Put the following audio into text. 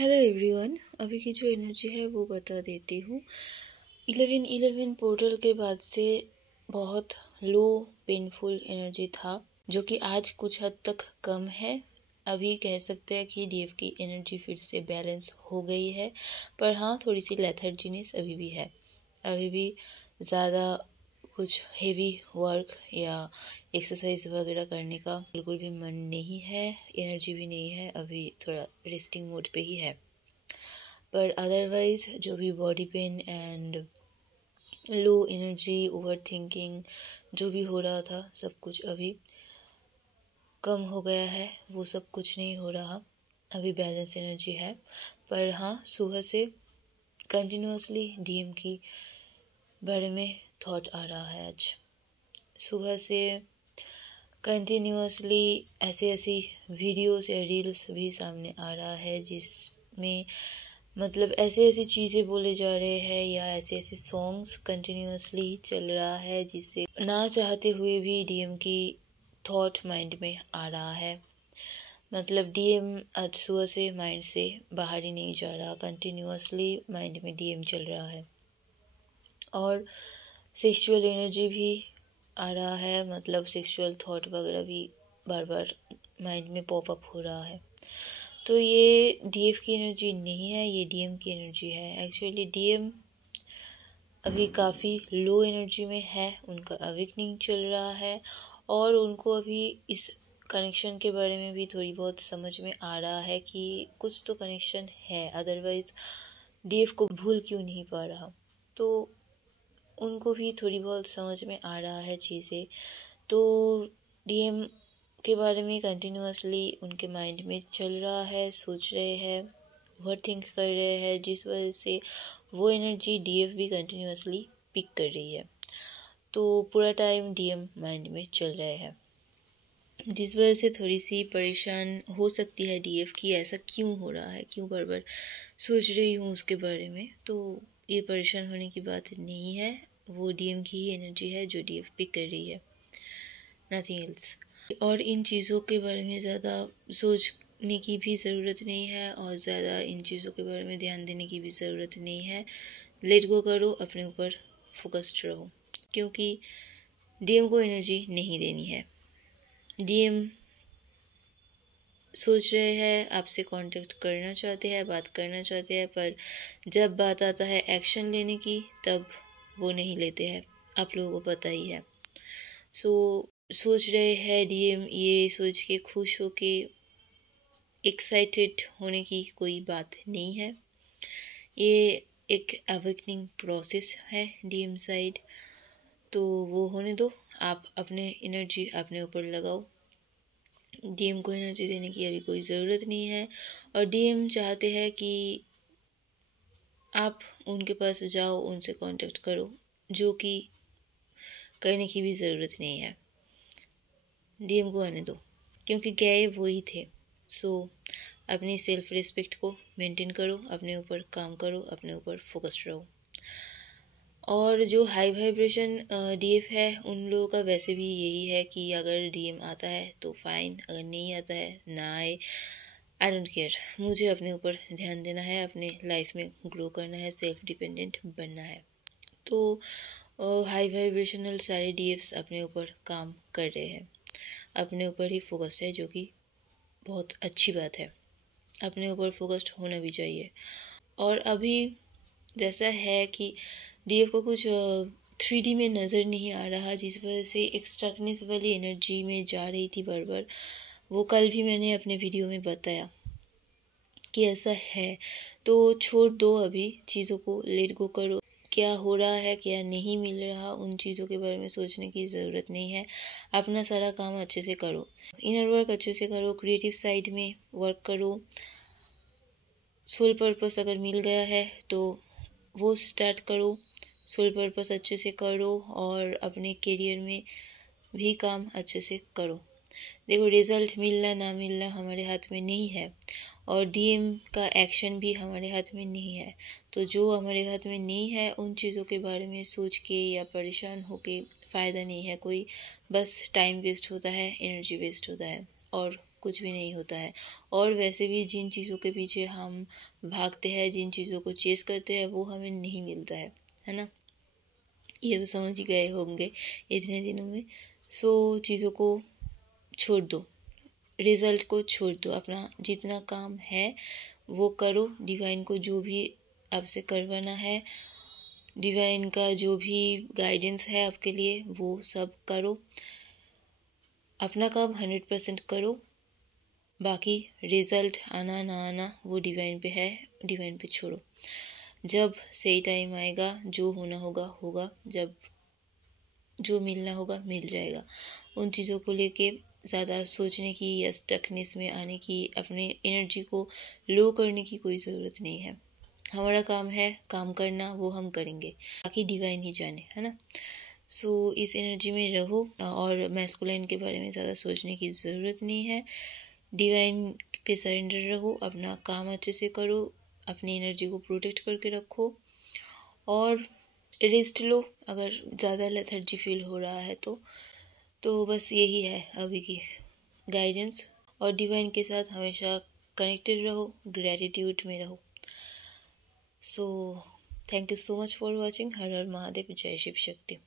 Hello everyone, अभी की जो एनर्जी है वो बता देती हूँ। 11/11 पोर्टल के बाद से बहुत लो पेनफुल एनर्जी था, जो कि आज कुछ हद तक कम है। अभी कह सकते हैं कि डीएफ की एनर्जी फिर से बैलेंस हो गई है, पर हाँ, थोड़ी सी लेथर्जीनेस अभी भी है। अभी भी ज़्यादा कुछ हेवी वर्क या एक्सरसाइज वगैरह करने का बिल्कुल भी मन नहीं है, एनर्जी भी नहीं है। अभी थोड़ा रेस्टिंग मोड पे ही है, पर अदरवाइज जो भी body pain and low energy, over thinking जो भी हो रहा था, सब कुछ अभी कम हो गया है। वो सब कुछ नहीं हो रहा, अभी बैलेंस एनर्जी है। पर हाँ, सुबह से कंटिन्यूअसली डीएम की बारे में थॉट आ रहा है। आज सुबह से कंटिन्यूअसली ऐसी वीडियोस या रील्स भी सामने आ रहा है, जिसमें मतलब ऐसी चीज़ें बोले जा रहे हैं या ऐसे सॉन्ग्स कंटिन्यूअसली चल रहा है, जिससे ना चाहते हुए भी डीएम की थॉट माइंड में आ रहा है। मतलब डीएम आज सुबह से माइंड से बाहर ही नहीं जा रहा, कंटिन्यूअसली माइंड में डीएम चल रहा है। और सेक्सुअल एनर्जी भी आ रहा है, मतलब सेक्सुअल थॉट वगैरह भी बार बार माइंड में पॉप अप हो रहा है। तो ये डीएफ की एनर्जी नहीं है, ये डीएम की एनर्जी है। एक्चुअली डीएम अभी काफ़ी लो एनर्जी में है, उनका अवेकनिंग चल रहा है और उनको अभी इस कनेक्शन के बारे में भी थोड़ी बहुत समझ में आ रहा है कि कुछ तो कनेक्शन है, अदरवाइज डीएफ को भूल क्यों नहीं पा रहा। तो उनको भी थोड़ी बहुत समझ में आ रहा है चीज़ें। तो डीएम के बारे में कंटिन्यूअसली उनके माइंड में चल रहा है, सोच रहे हैं, ओवर थिंक कर रहे हैं, जिस वजह से वो एनर्जी डीएफ भी कंटिन्यूअसली पिक कर रही है। तो पूरा टाइम डीएम माइंड में चल रहे हैं, जिस वजह से थोड़ी सी परेशान हो सकती है डीएफ की ऐसा क्यों हो रहा है, क्यों बार बार सोच रही हूँ उसके बारे में। तो ये परेशान होने की बात नहीं है, वो डीएम की ही एनर्जी है जो डीएफ पिक कर रही है, नथिंग एल्स। और इन चीज़ों के बारे में ज़्यादा सोचने की भी ज़रूरत नहीं है और ज़्यादा इन चीज़ों के बारे में ध्यान देने की भी ज़रूरत नहीं है। लेट गो करो, अपने ऊपर फोकस्ड रहो, क्योंकि डीएम को एनर्जी नहीं देनी है। डीएम सोच रहे हैं, आपसे कांटेक्ट करना चाहते हैं, बात करना चाहते हैं, पर जब बात आता है एक्शन लेने की, तब वो नहीं लेते हैं, आप लोगों को पता ही है। सोच रहे हैं डीएम, ये सोच के खुश हो के एक्साइटेड होने की कोई बात नहीं है। ये एक अवेकनिंग प्रोसेस है डीएम साइड, तो वो होने दो। आप अपने एनर्जी अपने ऊपर लगाओ, डीएम को एनर्जी देने की अभी कोई ज़रूरत नहीं है। और डीएम चाहते हैं कि आप उनके पास जाओ, उनसे कांटेक्ट करो, जो कि करने की भी ज़रूरत नहीं है। डीएम को आने दो, क्योंकि गए वो ही थे। अपनी सेल्फ रिस्पेक्ट को मेंटेन करो, अपने ऊपर काम करो, अपने ऊपर फोकस्ड रहो। और जो हाई वाइब्रेशन डीएफ है, उन लोगों का वैसे भी यही है कि अगर डीएम आता है तो फाइन, अगर नहीं आता है ना आए, आई डोंट केयर। मुझे अपने ऊपर ध्यान देना है, अपने लाइफ में ग्रो करना है, सेल्फ डिपेंडेंट बनना है। तो हाई वाइब्रेशनल सारे डीएफ्स अपने ऊपर काम कर रहे हैं, अपने ऊपर ही फोकस्ड है, जो कि बहुत अच्छी बात है। अपने ऊपर फोकस्ड होना भी चाहिए। और अभी जैसा है कि डीएफ को कुछ 3D में नज़र नहीं आ रहा, जिस वजह से एक स्टकनेस वाली एनर्जी में जा रही थी बार बार। वो कल भी मैंने अपने वीडियो में बताया कि ऐसा है। तो छोड़ दो, अभी चीज़ों को लेट गो करो। क्या हो रहा है, क्या नहीं मिल रहा, उन चीज़ों के बारे में सोचने की ज़रूरत नहीं है। अपना सारा काम अच्छे से करो, इनर वर्क अच्छे से करो, क्रिएटिव साइड में वर्क करो। सोल पर्पस अगर मिल गया है तो वो स्टार्ट करो, सोल पर्पस अच्छे से करो और अपने करियर में भी काम अच्छे से करो। देखो, रिज़ल्ट मिलना ना मिलना हमारे हाथ में नहीं है और डीएम का एक्शन भी हमारे हाथ में नहीं है। तो जो हमारे हाथ में नहीं है, उन चीज़ों के बारे में सोच के या परेशान होके फ़ायदा नहीं है कोई। बस टाइम वेस्ट होता है, एनर्जी वेस्ट होता है और कुछ भी नहीं होता है। और वैसे भी जिन चीज़ों के पीछे हम भागते हैं, जिन चीज़ों को चेस करते हैं, वो हमें नहीं मिलता है ना। ये तो समझ ही गए होंगे इतने दिनों में। सो चीज़ों को छोड़ दो, रिज़ल्ट को छोड़ दो, अपना जितना काम है वो करो। डिवाइन को जो भी आपसे करवाना है, डिवाइन का जो भी गाइडेंस है आपके लिए, वो सब करो। अपना काम 100% करो। बाकी रिज़ल्ट आना ना आना वो डिवाइन पे है, डिवाइन पे छोड़ो। जब सही टाइम आएगा, जो होना होगा होगा, जब जो मिलना होगा मिल जाएगा। उन चीज़ों को लेके ज़्यादा सोचने की या स्टकनेस में आने की, अपने एनर्जी को लो करने की कोई ज़रूरत नहीं है। हमारा काम है काम करना, वो हम करेंगे, बाकी डिवाइन ही जाने, है ना। सो इस एनर्जी में रहो और मैस्कुलाइन के बारे में ज़्यादा सोचने की ज़रूरत नहीं है। डिवाइन पे सरेंडर रहो, अपना काम अच्छे से करो, अपनी एनर्जी को प्रोटेक्ट करके रखो और रेस्ट लो अगर ज़्यादा लेथर्जी फील हो रहा है तो बस यही है अभी की गाइडेंस। और डिवाइन के साथ हमेशा कनेक्टेड रहो, ग्रैटिट्यूड में रहो। So thank you so much for watching. हर हर महादेव, जय शिव शक्ति।